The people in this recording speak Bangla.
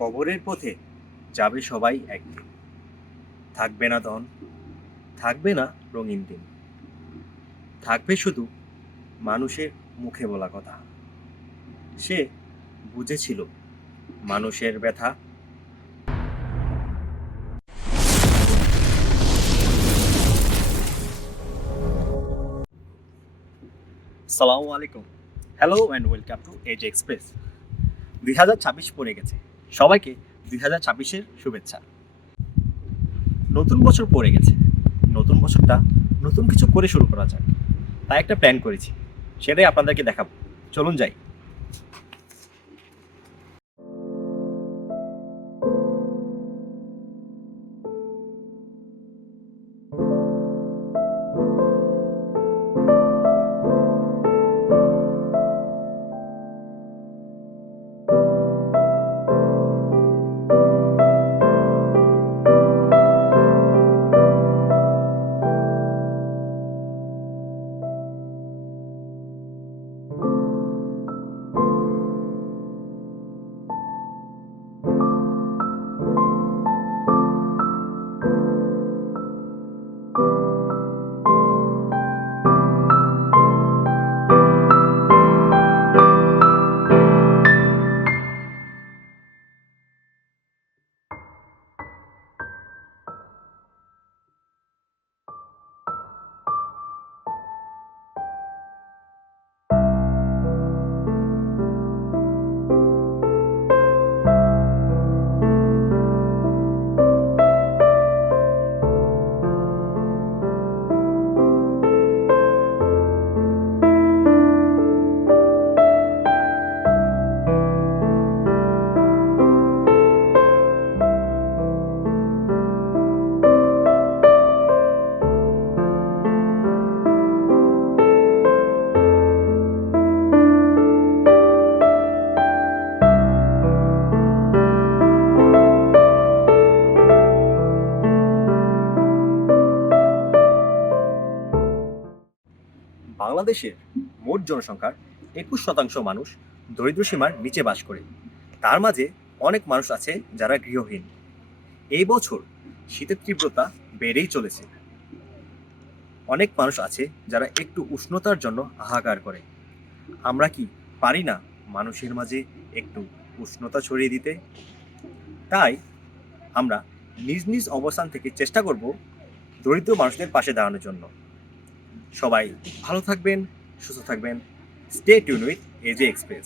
কবরের পথে যাবে সবাই একদিন। থাকবে না ধন, থাকবে না রঙিন দিন, থাকবে শুধু মানুষের মুখে বলা কথা। সে বুঝেছিল মানুষের ব্যথা। সালামু আলাইকুম, hello and welcome to Edge Express. 2026 পড়ে গেছে, সবাইকে 2026-এর শুভেচ্ছা। নতুন বছর পড়ে গেছে, নতুন বছরটা নতুন কিছু করে শুরু করা যাক, তাই একটা প্ল্যান করেছি, সেটাই আপনাদেরকে দেখাবো। চলুন যাই। বাংলাদেশের মোট জনসংখ্যার 21% মানুষ দরিদ্র সীমার নিচে বাস করে। তার মাঝে অনেক মানুষ আছে যারা গৃহহীন। এই বছর শীতের তীব্রতা বেড়েই চলেছে। অনেক মানুষ আছে যারা একটু উষ্ণতার জন্য হাহাকার করে। আমরা কি পারি না মানুষের মাঝে একটু উষ্ণতা ছড়িয়ে দিতে? তাই আমরা নিজ নিজ অবস্থান থেকে চেষ্টা করব দরিদ্র মানুষদের পাশে দাঁড়ানোর জন্য। সবাই ভালো থাকবেন, সুস্থ থাকবেন। Stay tune with A J express.